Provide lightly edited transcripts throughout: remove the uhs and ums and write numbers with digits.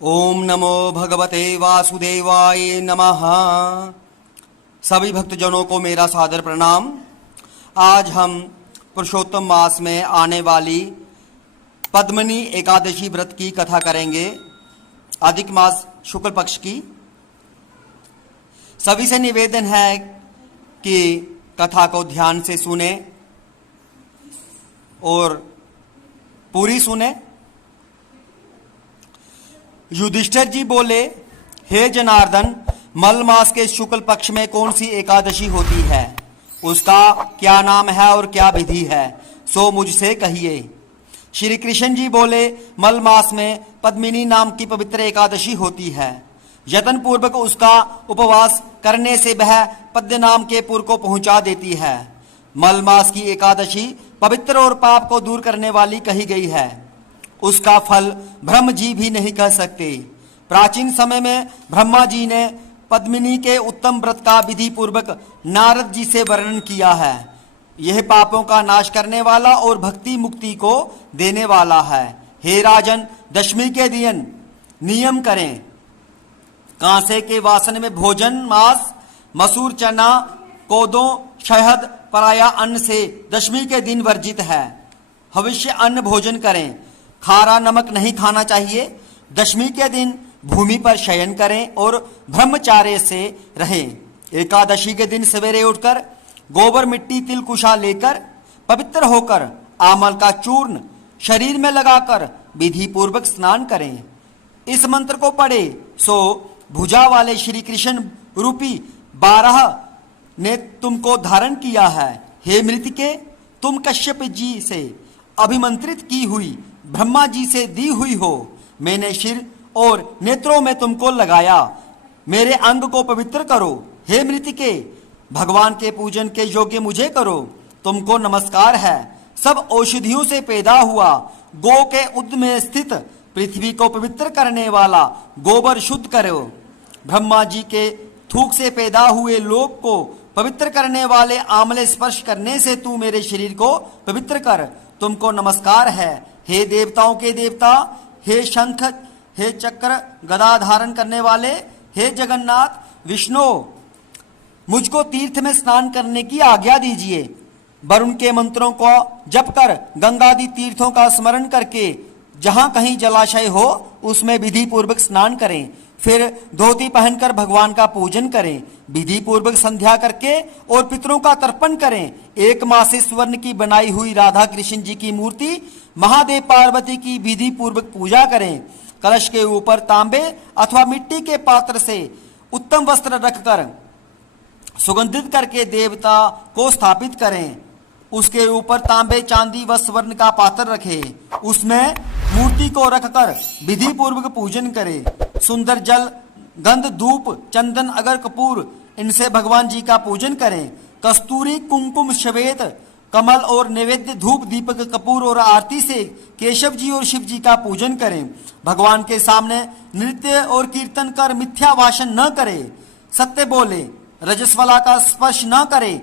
ओम नमो भगवते वासुदेवाय नमः। सभी भक्तजनों को मेरा सादर प्रणाम। आज हम पुरुषोत्तम मास में आने वाली पद्मिनी एकादशी व्रत की कथा करेंगे, अधिक मास शुक्ल पक्ष की। सभी से निवेदन है कि कथा को ध्यान से सुने और पूरी सुने। युधिष्ठिर जी बोले, हे जनार्दन, मल मास के शुक्ल पक्ष में कौन सी एकादशी होती है, उसका क्या नाम है और क्या विधि है, सो मुझसे कहिए। श्री कृष्ण जी बोले, मल मास में पद्मिनी नाम की पवित्र एकादशी होती है। यत्न पूर्वक उसका उपवास करने से वह पद्य नाम के पुर को पहुंचा देती है। मल मास की एकादशी पवित्र और पाप को दूर करने वाली कही गई है। उसका फल ब्रह्म जी भी नहीं कह सकते। प्राचीन समय में ब्रह्मा जी ने पद्मिनी के उत्तम व्रत का विधि पूर्वक नारद जी से वर्णन किया है। यह पापों का नाश करने वाला और भक्ति मुक्ति को देने वाला है। हे राजन, दशमी के दिन नियम करें। कांसे के वासन में भोजन मांस, मसूर, चना, कोदों, शहद, पराया अन्न से दशमी के दिन वर्जित है। भविष्य अन्न भोजन करें। खारा नमक नहीं खाना चाहिए। दशमी के दिन भूमि पर शयन करें और ब्रह्मचार्य से रहें। एकादशी के दिन सवेरे उठकर गोबर, मिट्टी, तिल, कुशा लेकर पवित्र होकर आमल का चूर्ण शरीर में लगाकर विधि पूर्वक स्नान करें। इस मंत्र को पढ़े सो भुजा वाले श्री कृष्ण रूपी 12 ने तुमको धारण किया है। हे मृतिके, तुम कश्यप जी से अभिमंत्रित की हुई ब्रह्मा जी से दी हुई हो। मैंने सिर और नेत्रों में तुमको लगाया। मेरे अंग को पवित्र करो। हे मृतिके, भगवान के पूजन के योग्य मुझे करो। तुमको नमस्कार है। सब औषधियों से पैदा हुआ गो के उद में स्थित पृथ्वी को पवित्र करने वाला गोबर शुद्ध करो। ब्रह्मा जी के थूक से पैदा हुए लोक को पवित्र करने वाले आमले स्पर्श करने से तू मेरे शरीर को पवित्र कर। तुमको नमस्कार है। हे देवताओं के देवता, हे शंख, हे चक्र गदा धारण करने वाले, हे जगन्नाथ विष्णु, मुझको तीर्थ में स्नान करने की आज्ञा दीजिए। वरुण के मंत्रों को जप कर गंगादि तीर्थों का स्मरण करके जहां कहीं जलाशय हो उसमें विधि पूर्वक स्नान करें। फिर धोती पहनकर भगवान का पूजन करें। विधि पूर्वक संध्या करके और पितरों का तर्पण करें। एक मास से स्वर्ण की बनाई हुई राधा कृष्ण जी की मूर्ति, महादेव पार्वती की विधि पूर्वक पूजा करें। कलश के ऊपर तांबे अथवा मिट्टी के पात्र से उत्तम वस्त्र रखकर सुगंधित करके देवता को स्थापित करें। उसके ऊपर तांबे, चांदी व स्वर्ण का पात्र रखें। उसमें मूर्ति को रखकर विधि पूर्वक पूजन करें। सुंदर जल, गंध, धूप, चंदन, अगर, कपूर, इनसे भगवान जी का पूजन करें। कस्तूरी, कुमकुम, श्वेत कमल और नैवेद्य, धूप, दीपक, कपूर और आरती से केशव जी और शिव जी का पूजन करें। भगवान के सामने नृत्य और कीर्तन कर मिथ्या भाषण न करे। सत्य बोले, रजस्वला का स्पर्श न करे।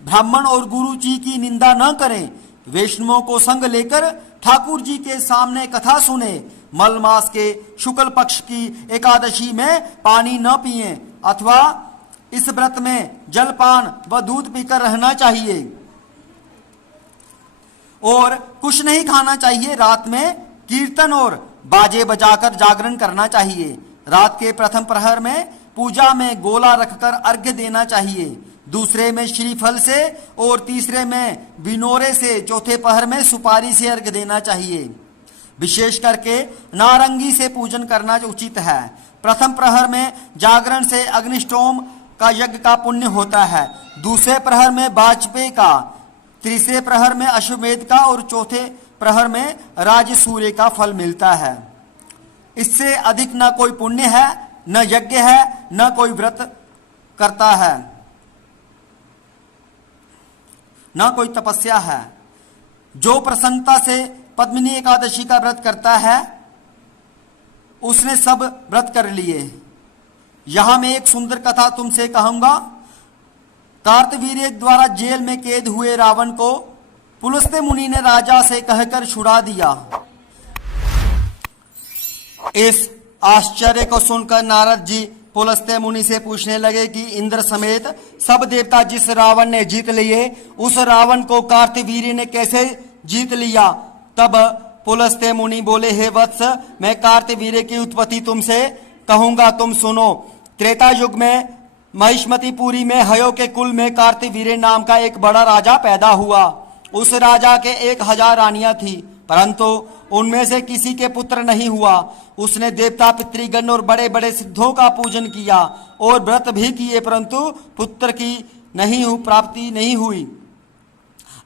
ब्राह्मण और गुरु जी की निंदा न करें। वैष्णवों को संग लेकर ठाकुर जी के सामने कथा सुने। मल मास के शुक्ल पक्ष की एकादशी में पानी न पिएं अथवा इस व्रत में जलपान व दूध पीकर रहना चाहिए और कुछ नहीं खाना चाहिए। रात में कीर्तन और बाजे बजाकर जागरण करना चाहिए। रात के प्रथम प्रहर में पूजा में गोला रखकर अर्घ्य देना चाहिए। दूसरे में श्रीफल से और तीसरे में बिनोरे से, चौथे पहर में सुपारी से अर्घ्य देना चाहिए। विशेष करके नारंगी से पूजन करना उचित है। प्रथम प्रहर में जागरण से अग्निष्टोम का यज्ञ का पुण्य होता है। दूसरे प्रहर में वाजपेय का, तीसरे प्रहर में अश्वमेध का और चौथे प्रहर में राजसूर्य का फल मिलता है। इससे अधिक न कोई पुण्य है, न यज्ञ है, न कोई व्रत करता है, न कोई तपस्या है। जो प्रसन्नता से पद्मिनी एकादशी का व्रत करता है उसने सब व्रत कर लिए। यहां मैं एक सुंदर कथा तुमसे कहूंगा। कार्तवीर्य द्वारा जेल में कैद हुए रावण को पुलस्त्य मुनि ने राजा से कहकर छुड़ा दिया। इस आश्चर्य को सुनकर नारद जी पुलस्त्य मुनि से पूछने लगे कि इंद्र समेत सब देवता जिस रावण ने जीत लिए, उस रावण को कार्तवीर्य ने कैसे जीत लिया। तब पुलस्त्य मुनि बोले, हे वत्स, मैं कार्तवीर्य की उत्पत्ति तुमसे कहूंगा, तुम सुनो। त्रेता युग में महिष्मतिपुरी में हयो के कुल में कार्तवीर्य नाम का एक बड़ा राजा पैदा हुआ। उस राजा के 1000 रानियां थी, परंतु उनमें से किसी के पुत्र नहीं हुआ। उसने देवता, पितृगण और बड़े बड़े सिद्धों का पूजन किया और व्रत भी किए, परंतु पुत्र की प्राप्ति नहीं हुई।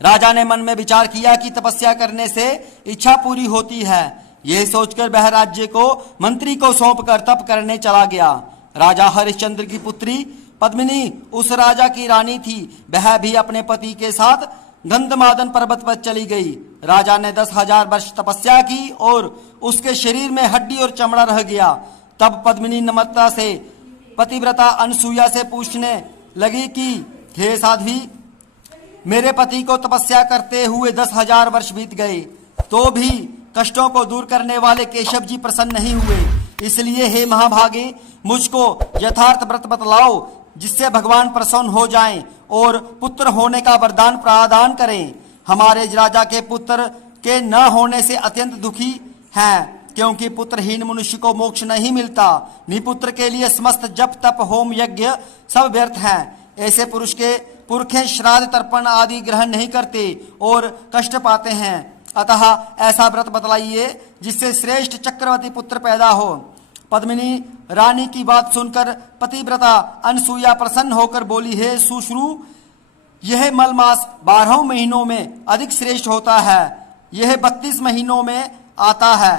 राजा ने मन में विचार किया कि तपस्या करने से इच्छा पूरी होती है। यह सोचकर वह राज्य को मंत्री को सौंपकर तप करने चला गया। राजा हरिश्चंद्र की पुत्री पद्मिनी उस राजा की रानी थी। वह भी अपने पति के साथ गंधमादन पर्वत पर चली गई। राजा ने 10,000 वर्ष तपस्या की और उसके शरीर में हड्डी और चमड़ा रह गया। तब पद्मिनी नम्रता से पतिव्रता अनसुईया से पूछने लगी कि हे साध्वी, मेरे पति को तपस्या करते हुए 10,000 वर्ष बीत गए, तो भी कष्टों को दूर करने वाले केशव जी प्रसन्न नहीं हुए। इसलिए हे महाभागे, मुझको यथार्थ व्रत बतलाओ जिससे भगवान प्रसन्न हो जाएं और पुत्र होने का वरदान प्रदान करें। हमारे राजा के पुत्र के न होने से अत्यंत दुखी हैं, क्योंकि पुत्रहीन मनुष्य को मोक्ष नहीं मिलता। निपुत्र के लिए समस्त जप तप होम यज्ञ सब व्यर्थ हैं। ऐसे पुरुष के पुरखे श्राद्ध तर्पण आदि ग्रहण नहीं करते और कष्ट पाते हैं। अतः ऐसा व्रत बतलाइए जिससे श्रेष्ठ चक्रवर्ती पुत्र पैदा हो। पद्मिनी रानी की बात सुनकर पतिव्रता अनसुईया प्रसन्न होकर बोली, हे सुश्रू, यह मल मास 12 महीनों में अधिक श्रेष्ठ होता है। यह 32 महीनों में आता है।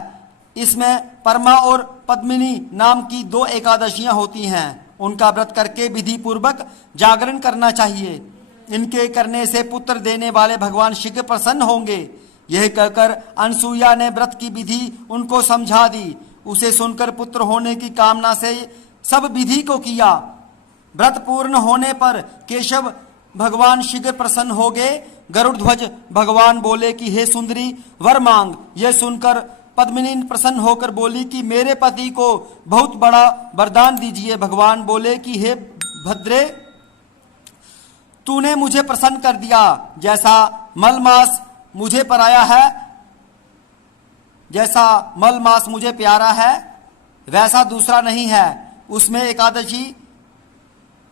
इसमें परमा और पद्मिनी नाम की 2 एकादशियां होती हैं। उनका व्रत करके विधि पूर्वक जागरण करना चाहिए। इनके करने से पुत्र देने वाले भगवान शीघ्र प्रसन्न होंगे। यह कहकर अनसुईया ने व्रत की विधि उनको समझा दी। उसे सुनकर पुत्र होने की कामना से सब विधि को किया। व्रत पूर्ण होने पर केशव भगवान शीघ्र प्रसन्न हो गए। गरुड़ध्वज भगवान बोले कि हे सुंदरी, वर मांग। यह सुनकर पद्मिनी प्रसन्न होकर बोली कि मेरे पति को बहुत बड़ा वरदान दीजिए। भगवान बोले कि हे भद्रे, तूने मुझे प्रसन्न कर दिया। जैसा मलमास मुझे पराया है, जैसा मल मास मुझे प्यारा है, वैसा दूसरा नहीं है। उसमें एकादशी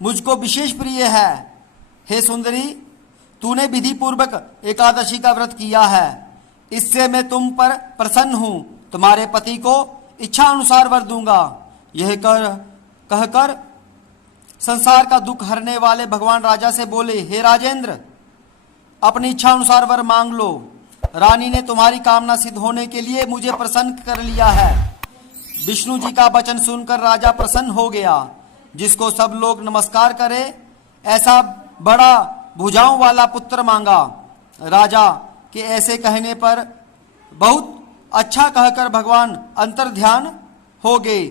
मुझको विशेष प्रिय है। हे सुंदरी, तूने विधि पूर्वक एकादशी का व्रत किया है, इससे मैं तुम पर प्रसन्न हूं। तुम्हारे पति को इच्छा अनुसार वर दूंगा। यह कहकर संसार का दुख हरने वाले भगवान राजा से बोले, हे राजेंद्र, अपनी इच्छा अनुसार वर मांग लो। रानी ने तुम्हारी कामना सिद्ध होने के लिए मुझे प्रसन्न कर लिया है। विष्णु जी का वचन सुनकर राजा प्रसन्न हो गया। जिसको सब लोग नमस्कार करें, ऐसा बड़ा भुजाओं वाला पुत्र मांगा। राजा के ऐसे कहने पर बहुत अच्छा कहकर भगवान अंतर्ध्यान हो गए।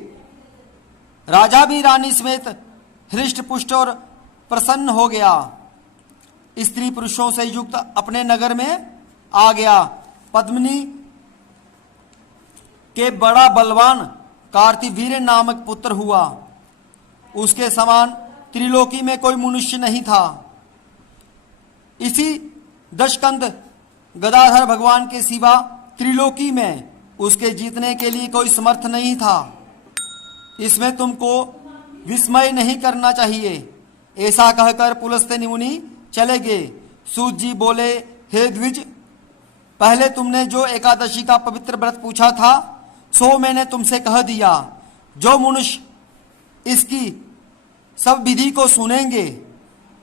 राजा भी रानी समेत हृष्ट पुष्ट और प्रसन्न हो गया। स्त्री पुरुषों से युक्त अपने नगर में आ गया। पद्मिनी के बड़ा बलवान कार्तवीर्य नामक पुत्र हुआ। उसके समान त्रिलोकी में कोई मनुष्य नहीं था। इसी दशकंद गदाधर भगवान के सिवा त्रिलोकी में उसके जीतने के लिए कोई समर्थ नहीं था। इसमें तुमको विस्मय नहीं करना चाहिए। ऐसा कहकर पुलस्त्य मुनि चले गए। सूत जी बोले, हे द्विज, पहले तुमने जो एकादशी का पवित्र व्रत पूछा था, सो मैंने तुमसे कह दिया। जो मनुष्य इसकी सब विधि को सुनेंगे,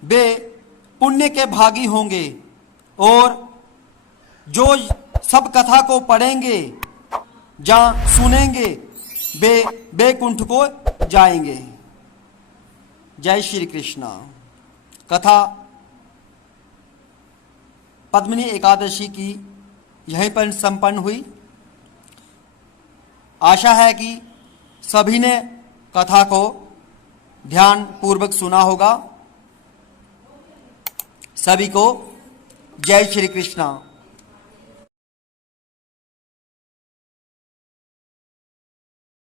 वे पुण्य के भागी होंगे, और जो सब कथा को पढ़ेंगे या सुनेंगे, वे बैकुंठ को जाएंगे। जय श्री कृष्ण। कथा पद्मिनी एकादशी की यहीं पर संपन्न हुई। आशा है कि सभी ने कथा को ध्यान पूर्वक सुना होगा। सभी को जय श्री कृष्ण।